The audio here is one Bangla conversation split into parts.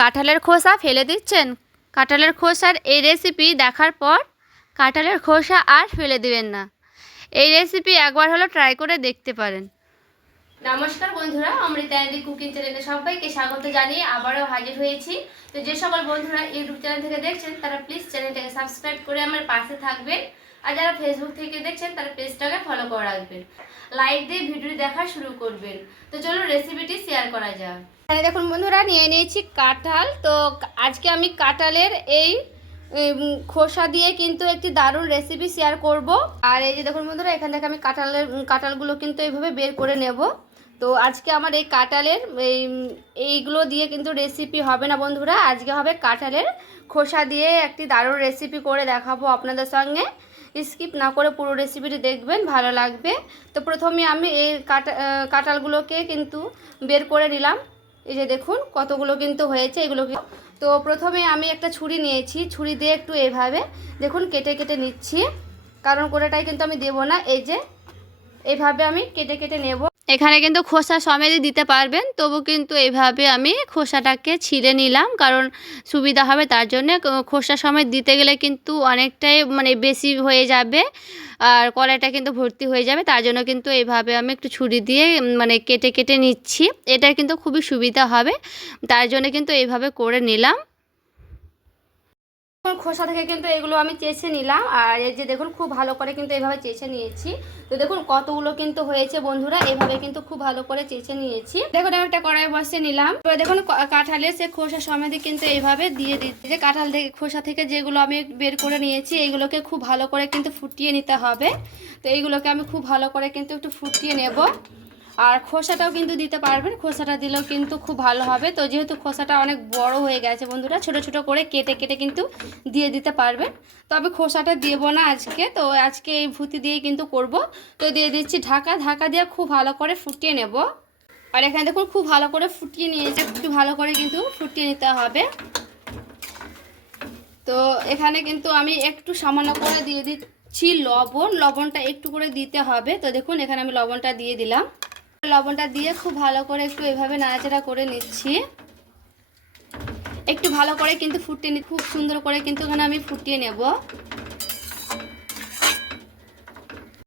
কাঁঠালের খোসা ফেলে দিচ্ছেন? কাঁঠালের খোসার এই রেসিপি দেখার পর কাঁঠালের খোসা আর ফেলে দিবেন না। এই রেসিপি একবার হলো ট্রাই করে দেখতে পারেন। নমস্কার বন্ধুরা, অমৃতা কুকিং চ্যানেলে সবাইকে স্বাগত জানিয়ে আবারও হাজির হয়েছি। তো যে সকল বন্ধুরা ইউটিউব চ্যানেল থেকে দেখছেন তারা প্লিজ চ্যানেলটাকে সাবস্ক্রাইব করে আমার পাশে থাকবেন, আর যারা ফেসবুক থেকে দেখছেন তারা পেজটাকে ফলো করে রাখবেন, লাইক দিয়ে ভিডিও দেখা শুরু করবেন। তো চলো রেসিপিটি শেয়ার করা যাক। এখানে দেখুন বন্ধুরা, নিয়ে নিয়েছি কাঁঠাল। তো আজকে আমি কাঁঠালের এই খোসা দিয়ে কিন্তু একটি দারুণ রেসিপি শেয়ার করব। আর এই যে দেখুন বন্ধুরা, এখান থেকে আমি কাঁঠালগুলো কিন্তু এইভাবে বের করে নেব। তো আজকে আমার এই কাঁঠালের এইগুলো দিয়ে কিন্তু রেসিপি হবে না বন্ধুরা, আজকে হবে কাঁঠালের খোসা দিয়ে একটি দারুণ রেসিপি করে দেখাবো আপনাদের সঙ্গে। স্কিপ না করে পুরো রেসিপিটি দেখবেন, ভালো লাগবে। তো প্রথমে আমি এই কাঁঠালগুলোকে কিন্তু বের করে নিলাম। এই যে দেখুন কতগুলো কিন্তু হয়েছে এগুলোকে। তো প্রথমে আমি একটা ছুরি নিয়েছি, ছুরি দিয়ে একটু এভাবে দেখুন কেটে কেটে নিচ্ছি, কারণ কোনোটাই কিন্তু আমি দেবো না। এই যে এইভাবে আমি কেটে কেটে নেব। এখানে কিন্তু খোসা সমেত দিতে পারবেন, তবু কিন্তু এইভাবে আমি খোসাটাকে ছিঁড়ে নিলাম, কারণ সুবিধা হবে তার জন্য। খোসা সমেত দিতে গেলে কিন্তু অনেকটাই বেশি হয়ে যাবে, আর কড়াইটা কিন্তু ভর্তি হয়ে যাবে। তার জন্য কিন্তু এইভাবে আমি একটু ছুরি দিয়ে কেটে কেটে নিচ্ছি। এটা কিন্তু খুবই সুবিধা হবে, তার জন্য কিন্তু এইভাবে করে নিলাম। খোসা থেকে কিন্তু এগুলো আমি চেঁচে নিলাম, আর এই যে দেখুন খুব ভালো করে কিন্তু এইভাবে চেঁচে নিয়েছি। তো দেখুন কতগুলো কিন্তু হয়েছে বন্ধুরা, এইভাবে কিন্তু খুব ভালো করে চেঁচে নিয়েছি। দেখুন আমি একটা কড়াই বসিয়ে নিলাম। তো দেখুন কাঁঠালের সে খোসা সমেত কিন্তু এইভাবে দিয়ে দিচ্ছি। যে কাঁঠাল থেকে খোসা থেকে যেগুলো আমি বের করে নিয়েছি এইগুলোকে খুব ভালো করে কিন্তু ফুটিয়ে নিতে হবে। তো এইগুলোকে আমি খুব ভালো করে কিন্তু একটু ফুটিয়ে নেব। আর খোসাটাও কিন্তু দিতে পারবেন, খোসাটা দিলেও কিন্তু খুব ভালো হবে। তো যেহেতু খোসাটা অনেক বড় হয়ে গেছে বন্ধুরা, ছোট ছোট করে কেটে কেটে কিন্তু দিয়ে দিতে পারবেন। তো আমি খোসাটা দেবো না আজকে, তো আজকে এই ভুতি দিয়েই কিন্তু করব। তো দিয়ে দিচ্ছি ঢাকা, ঢাকা দিয়ে খুব ভালো করে ফুটিয়ে নেব। আর এখানে দেখুন খুব ভালো করে ফুটিয়ে নিয়েছে, একটু ভালো করে কিন্তু ফুটিয়ে নিতে হবে। তো এখানে কিন্তু আমি একটু সামান্য করে দিয়ে দিচ্ছি লবণ, লবণটা একটু করে দিতে হবে। তো দেখুন এখানে আমি লবণটা দিয়ে দিলাম। লবণটা দিয়ে খুব ভালো করে একটু এভাবে নাড়াচাড়া করে নিচ্ছি। একটু ভালো করে কিন্তু ফুটিয়ে খুব সুন্দর করে কিন্তু এখানে আমি ফুটিয়ে নেব।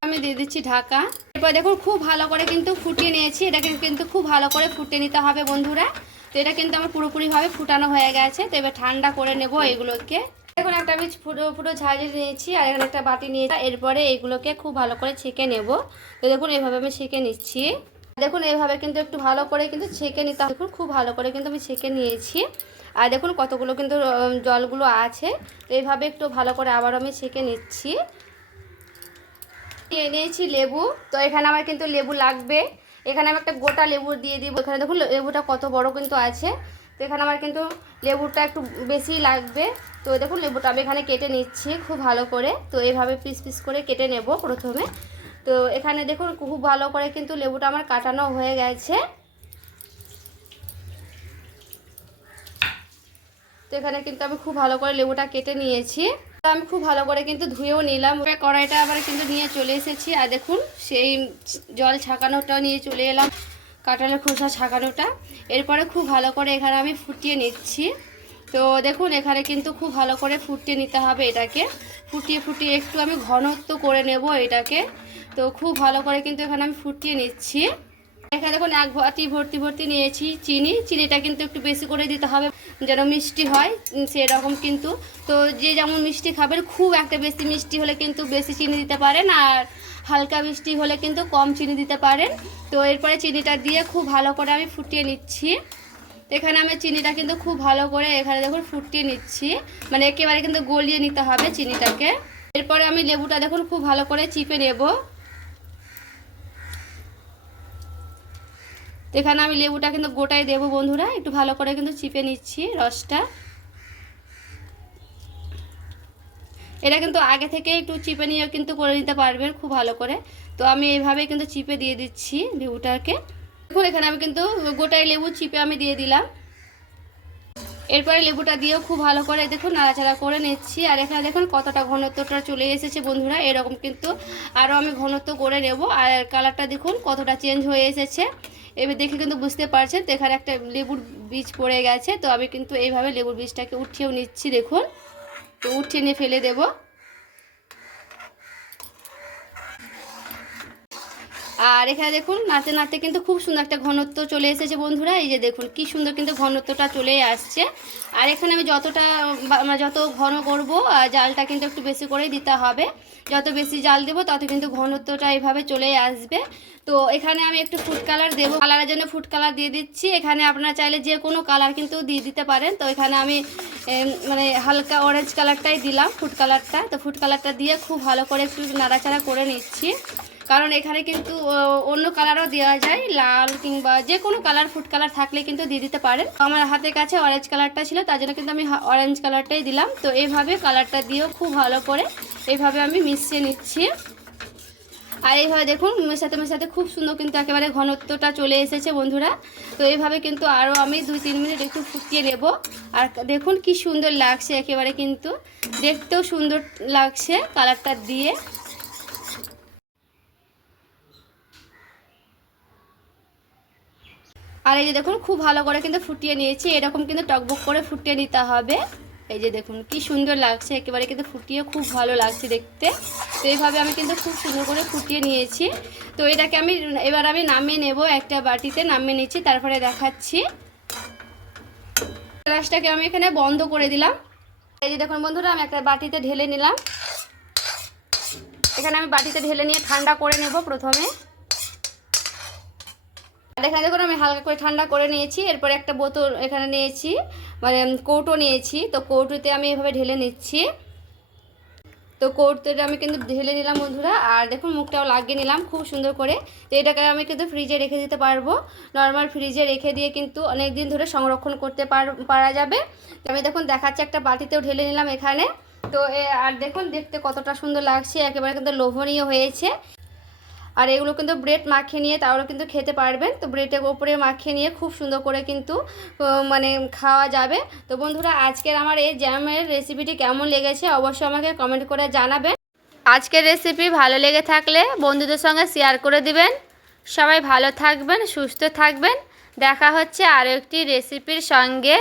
আমি দিয়ে দিচ্ছি ঢাকা। এরপর দেখুন খুব ভালো করে কিন্তু ফুটিয়ে নিয়েছি। এটাকে কিন্তু খুব ভালো করে ফুটিয়ে নিতে হবে বন্ধুরা। তো এটা কিন্তু আমার পুরোপুরিভাবে ফুটানো হয়ে গেছে। তো এবার ঠান্ডা করে নেব এগুলোকে। এখন একটা আমি ফুটো ঝাঁঝরি নিয়েছি, আর এখানে একটা বাটি নিয়েছি। এরপরে এইগুলোকে খুব ভালো করে ছেঁকে নেব। তো দেখুন এইভাবে আমি ছেঁকে নিচ্ছি। দেখুন এইভাবে কিন্তু একটু ভালো করে কিন্তু ছেঁকে নিতে হবে। দেখুন খুব ভালো করে কিন্তু আমি ছেঁকে নিয়েছি। আর দেখুন কতগুলো কিন্তু জলগুলো আছে। তো এইভাবে একটু ভালো করে আবার আমি ছেঁকে নিচ্ছি। নিয়ে নিয়েছি লেবু। তো এখানে আমার কিন্তু লেবু লাগবে। এখানে আমি একটা গোটা লেবু দিয়ে দিব। এখানে দেখুন লেবুটা কত বড় কিন্তু আছে। তো এখানে আমার কিন্তু লেবুটা একটু বেশি লাগবে। তো দেখুন লেবুটা আমি এখানে কেটে নিচ্ছি খুব ভালো করে। তো এইভাবে পিস পিস করে কেটে নেব প্রথমে। তো এখানে দেখুন খুব ভালো করে কিন্তু লেবুটা আমার কাটানো হয়ে গেছে। তো এখানে কিন্তু আমি খুব ভালো করে লেবুটা কেটে নিয়েছি। আমি খুব ভালো করে কিন্তু ধুয়েও নিলাম। কড়াইটা আবার কিন্তু নিয়ে চলে এসেছি, আর দেখুন সেই জল ছাকানোটা নিয়ে চলে এলাম, কাঁঠালের খোসা ছাকানোটা। এরপরে খুব ভালো করে এখানে আমি ফুটিয়ে নিচ্ছি। তো দেখুন এখানে কিন্তু খুব ভালো করে ফুটিয়ে নিতে হবে এটাকে। ফুটিয়ে ফুটিয়ে একটু আমি ঘনত্ব করে নেব এটাকে। তো খুব ভালো করে কিন্তু এখানে আমি ফুটিয়ে নিচ্ছি। এখানে দেখুন এক বাটি ভর্তি ভর্তি নিয়েছি চিনিটা কিন্তু একটু বেশি করে দিতে হবে, যেন মিষ্টি হয় সেরকম কিন্তু। তো যে যেমন মিষ্টি খাবেন, খুব একটা বেশি মিষ্টি হলে কিন্তু বেশি চিনি দিতে পারেন, আর হালকা মিষ্টি হলে কিন্তু কম চিনি দিতে পারেন। তো এরপরে চিনিটা দিয়ে খুব ভালো করে আমি ফুটিয়ে নিচ্ছি। এখানে আমি চিনিটা কিন্তু খুব ভালো করে এখানে দেখুন ফুটিয়ে নিচ্ছি, একেবারে কিন্তু গলিয়ে নিতে হবে চিনিটাকে। এরপরে আমি লেবুটা দেখুন খুব ভালো করে চিপে নেব। এখানে আমি লেবুটা কিন্তু গোটাই দেবো বন্ধুরা, একটু ভালো করে কিন্তু চিপে নিচ্ছি রসটা। এটা কিন্তু আগে থেকে একটু চিপে নিয়ে কিন্তু করে নিতে পারবেন খুব ভালো করে। তো আমি এইভাবে কিন্তু চিপে দিয়ে দিচ্ছি লেবুটাকে। দেখুন এখানে আমি কিন্তু গোটাই লেবু চিপে আমি দিয়ে দিলাম। এরপরে লেবুটা দিয়েও খুব ভালো করে দেখুন নাড়াচাড়া করে নিচ্ছি। আর এখানে দেখুন কতটা ঘনত্বটা চলে এসেছে বন্ধুরা, এরকম কিন্তু আরও আমি ঘনত্ব করে নেব। আর কালারটা দেখুন কতটা চেঞ্জ হয়ে এসেছে, এবার দেখে কিন্তু বুঝতে পারছেন। তো এখানে একটা লেবুর বীজ পড়ে গেছে, তো আমি কিন্তু এইভাবে লেবুর বীজটাকে উঠিয়েও নিচ্ছি। দেখুন, তো উঠিয়ে নিয়ে ফেলে দেব। আর এখানে দেখুন নাড়তে নাড়তে কিন্তু খুব সুন্দর একটা ঘনত্ব চলে এসেছে বন্ধুরা। এই যে দেখুন কি সুন্দর কিন্তু ঘনত্বটা চলে আসছে। আর এখানে আমি যত ঘন করব, জালটা কিন্তু একটু বেশি করেই দিতে হবে। যত বেশি জাল দেবো তত কিন্তু ঘনত্বটা এইভাবে চলে আসবে। তো এখানে আমি একটু ফুড কালার দেবো, কালারের জন্য ফুড কালার দিয়ে দিচ্ছি। এখানে আপনারা চাইলে যে কোনো কালার কিন্তু দিয়ে দিতে পারেন। তো এখানে আমি মানে হালকা অরেঞ্জ কালারটাই দিলাম, ফুড কালারটা। তো ফুড কালারটা দিয়ে খুব ভালো করে একটু নাড়াচাড়া করে নিচ্ছি, কারণ এখানে কিন্তু অন্য কালারও দেওয়া যায়, লাল কিংবা যে কোনো কালার, ফুড কালার থাকলে কিন্তু দিয়ে দিতে পারেন। আমার হাতের কাছে অরেঞ্জ কালারটা ছিল, তার জন্য কিন্তু আমি অরেঞ্জ কালারটাই দিলাম। তো এইভাবে কালারটা দিয়েও খুব ভালো করে এইভাবে আমি মিশিয়ে নিচ্ছি। আর এইভাবে দেখুন মেশাতে মেশাতে খুব সুন্দর কিন্তু একেবারে ঘনত্বটা চলে এসেছে বন্ধুরা। তো এইভাবে কিন্তু আরও আমি 2-3 মিনিট একটু ফুটিয়ে নেব। আর দেখুন কি সুন্দর লাগছে, একেবারে কিন্তু দেখতেও সুন্দর লাগছে কালারটা দিয়ে। আর এই যে দেখুন খুব ভালো করে কিন্তু ফুটিয়ে নিয়েছি, এরকম কিন্তু টকবক করে ফুটিয়ে নিতে হবে। এই যে দেখুন কি সুন্দর লাগছে, একেবারে কিন্তু ফুটিয়ে খুব ভালো লাগছে দেখতে। তো এইভাবে আমি কিন্তু খুব সুন্দর করে ফুটিয়ে নিয়েছি। তো এটাকে এবার আমি নামিয়ে নেব, একটা বাটিতে নামিয়ে নিচ্ছি, তারপরে দেখাচ্ছি। গ্যাসটাকে আমি এখানে বন্ধ করে দিলাম। এই যে দেখুন বন্ধুরা, আমি একটা বাটিতে ঢেলে নিলাম। এখানে আমি বাটিতে ঢেলে নিয়ে ঠান্ডা করে নেব প্রথমে। আর এখানে দেখুন আমি হালকা করে ঠান্ডা করে নিয়েছি। এরপরে একটা বোতল এখানে নিয়েছি, মানে কৌটো নিয়েছি। তো কৌটোতে আমি এভাবে ঢেলে নিচ্ছি। তো কৌটোটা আমি কিন্তু ঢেলে নিলাম বন্ধুরা। আর দেখুন মুখটাও লাগিয়ে নিলাম খুব সুন্দর করে। তো এটাকে আমি কিন্তু ফ্রিজে রেখে দিতে পারবো। নর্মাল ফ্রিজে রেখে দিয়ে কিন্তু অনেক দিন ধরে সংরক্ষণ করতে পারা যাবে। তো আমি দেখুন দেখাচ্ছি, একটা বাটিতেও ঢেলে নিলাম এখানে। তো আর দেখুন দেখতে কতটা সুন্দর লাগছে, একেবারে কিন্তু লোভনীয় হয়েছে। আর এগুলো কিন্তু ব্রেড মাখিয়ে নিয়ে তাহলে কিন্তু খেতে পারবেন। তো ব্রেডের ওপরে মাখিয়ে নিয়ে খুব সুন্দর করে কিন্তু মানে খাওয়া যাবে। তো বন্ধুরা আজকের আমার এই জ্যামের রেসিপিটি কেমন লেগেছে অবশ্যই আমাকে কমেন্ট করে জানাবেন। আজকের রেসিপি ভালো লেগে থাকলে বন্ধুদের সঙ্গে শেয়ার করে দিবেন। সবাই ভালো থাকবেন, সুস্থ থাকবেন। দেখা হচ্ছে আরও একটি রেসিপির সঙ্গে।